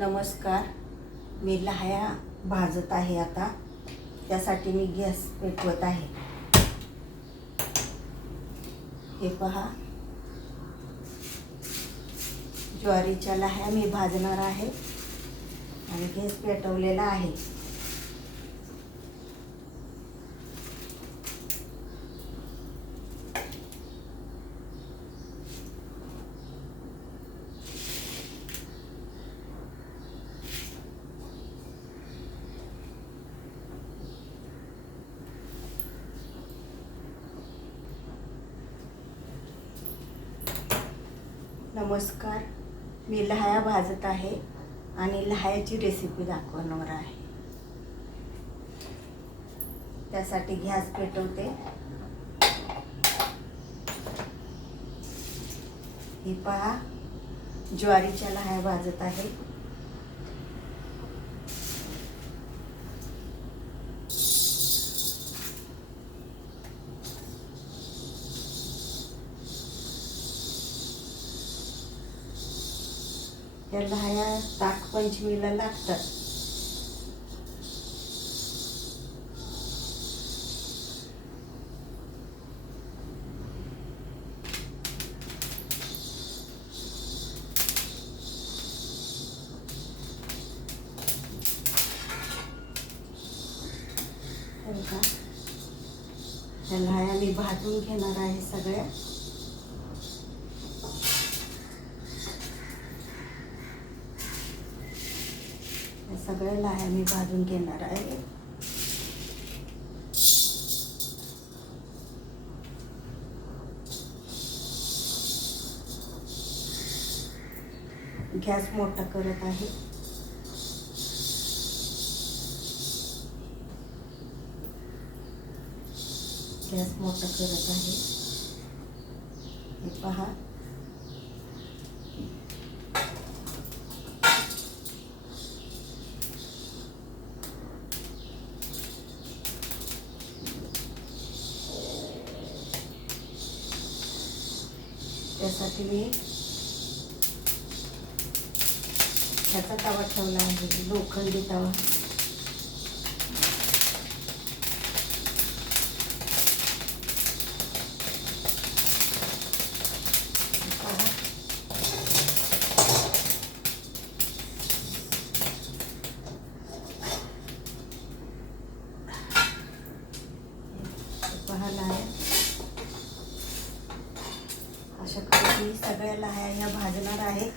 नमस्कार. मी लाह्या भाजत आहे आता. त्यासाठी मी गॅस पेटवत आहे. हे पहा, ज्वारीच्या लाह्या मी भाजणार आहे आणि गॅस पेटवलेला आहे. नमस्कार. मी लाह्या भाजत आहे आणि लाह्याची रेसिपी दाखवणार आहे. त्यासाठी गॅस पेटवते. ही पहा, ज्वारीच्या लाह्या भाजत आहे. या लाह्या नागपंचमीला लागतात. या लाह्या मी भाजून घेणार आहे सगळ्या. सगळ्या लाह्या मी भाजून घेणार आहे. गॅस मोठा करत आहे. गॅस मोठा करत आहे. हे पहा, त्यासाठी मी ह्याचा तवा ठेवला आहे, लोखंडी तवा. पहा लाह्या अशा करून सगळ्या लाह्या ह्या भाजणार आहे.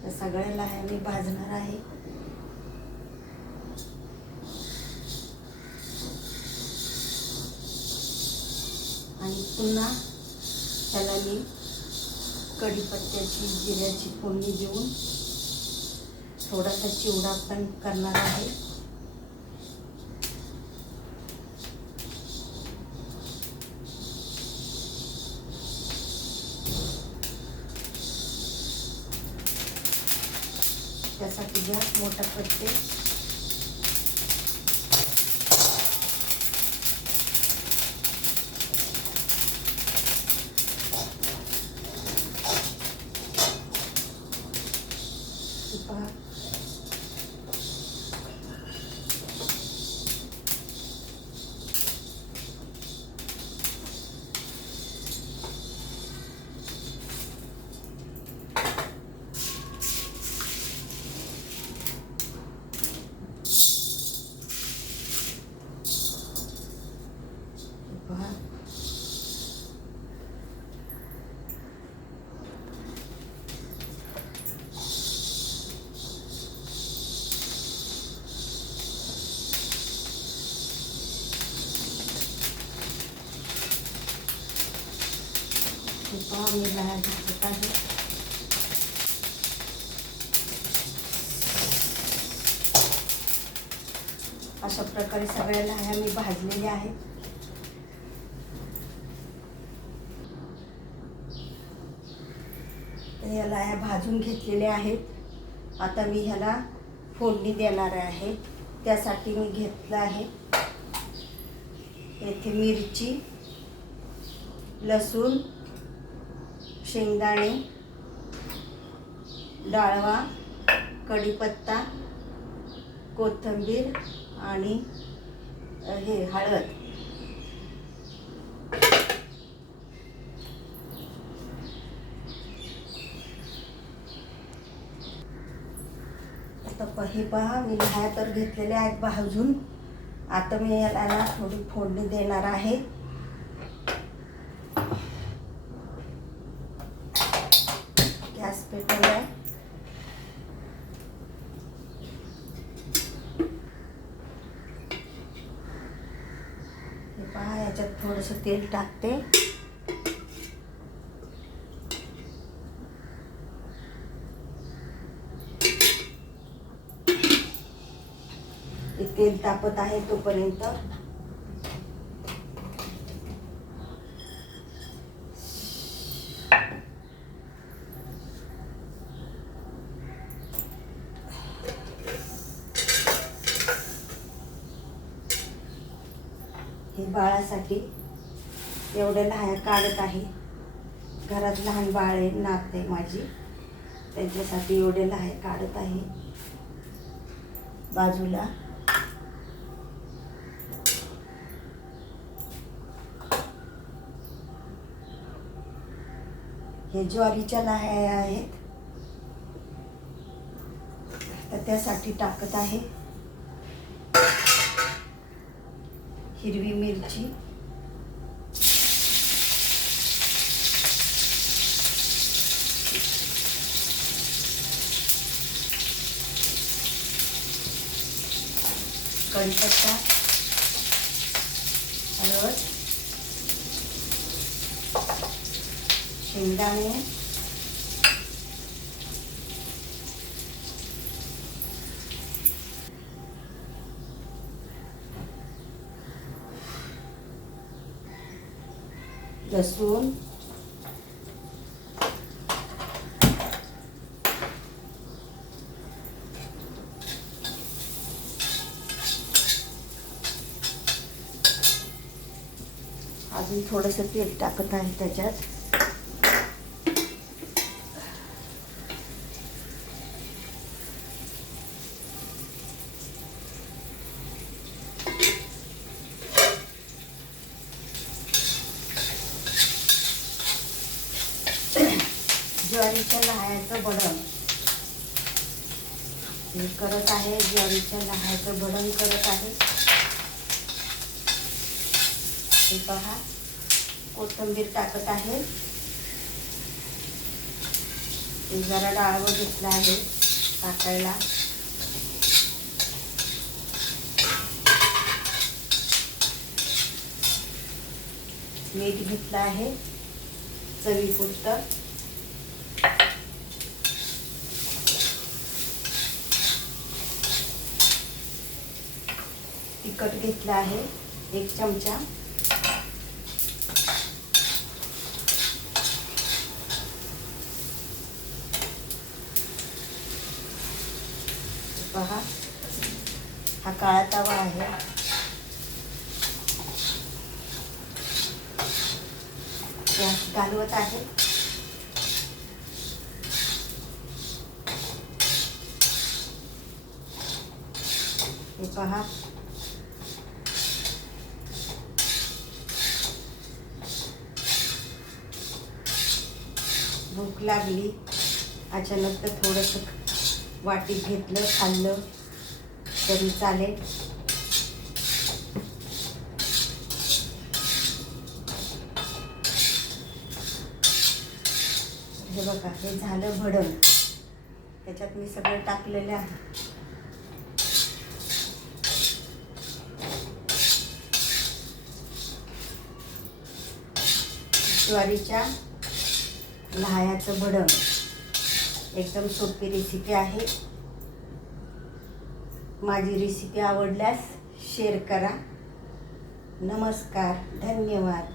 त्या सगळ्या लाह्या मी भाजणार आहे. आणि पुन्हा त्याला मी कढीपत्त्याची, जिऱ्याची फोडणी देऊन थोडासा चिवडा पण करणार आहे. त्यासाठी गॅस मोठा करते. पहा, पहा, मी लाह्या भाजत आहे. अशा प्रकारे सगळ्या लाह्या मी भाजलेल्या आहेत. या लाह्या भाजून घेतलेल्या आहेत. आता मी ह्याला फोडणी देणार आहे. त्यासाठी मी घेतलं आहे येथे मिरची, लसूण, शेंगदाणे, डाळवा, कढीपत्ता, कोथिंबीर आणि हे हळद. आता हे पहा, मी लाह्या तर घेतलेल्या आहेत भाजून. आता मी याला ना थोडी फोडणी देणार आहे. गॅस पेटवलाय. हे पहा, याच्यात थोडंसं तेल टाकते. तेल तापत आहे तोपर्यंत हे बाळासाठी एवढ्या लाह्या काढत आहे. घरात लहान बाळ आहे, नात आहे माझी, त्यांच्यासाठी एवढे लाह्या काढत आहे. बाजूला हे ज्वारीच्या लाह्या आहेत, तर त्यासाठी टाकत आहे. हिरवी मिरची, कढीपत्ता, हळद, शेंगदाणे, लसूण, अजून थोडंसं तेल टाकत आहे त्याच्यात. ज्वारीच्या लाह्याचं भडंग हे करत आहे. ज्वारीच्या लाह्याचं भडंग करत आहे. हे पहा, कोथिंबीर टाकत आहे. हे जरा डाळवं घेतलं आहे टाकायला. मीठ घेतलं आहे चवीपुरतं. तिखट घेतलं आहे 1 चमचा. पहा, हा काळा तवा आहे. गॅस घालवत आहे. हे पहा, भूक लागली अचानक तर थोडंसं वाटीत घेतलं, खाल्लं तरी चालेल. हे बघा, हे झालं भडंग. त्याच्यात मी सगळं टाकलेलं आहे. ज्वारीच्या लाह्याचं भडंग एकदम सोपी रेसिपी आहे. माझी रेसिपी आवडल्यास शेअर करा. नमस्कार, धन्यवाद.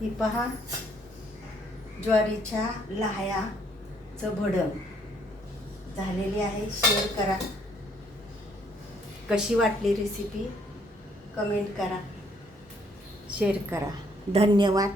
ही पहा, ज्वारीच्या लाह्याचं भडंग झालेली आहे. शेअर करा. कशी वाटली रेसिपी कमेंट करा, शेअर करा. धन्यवाद.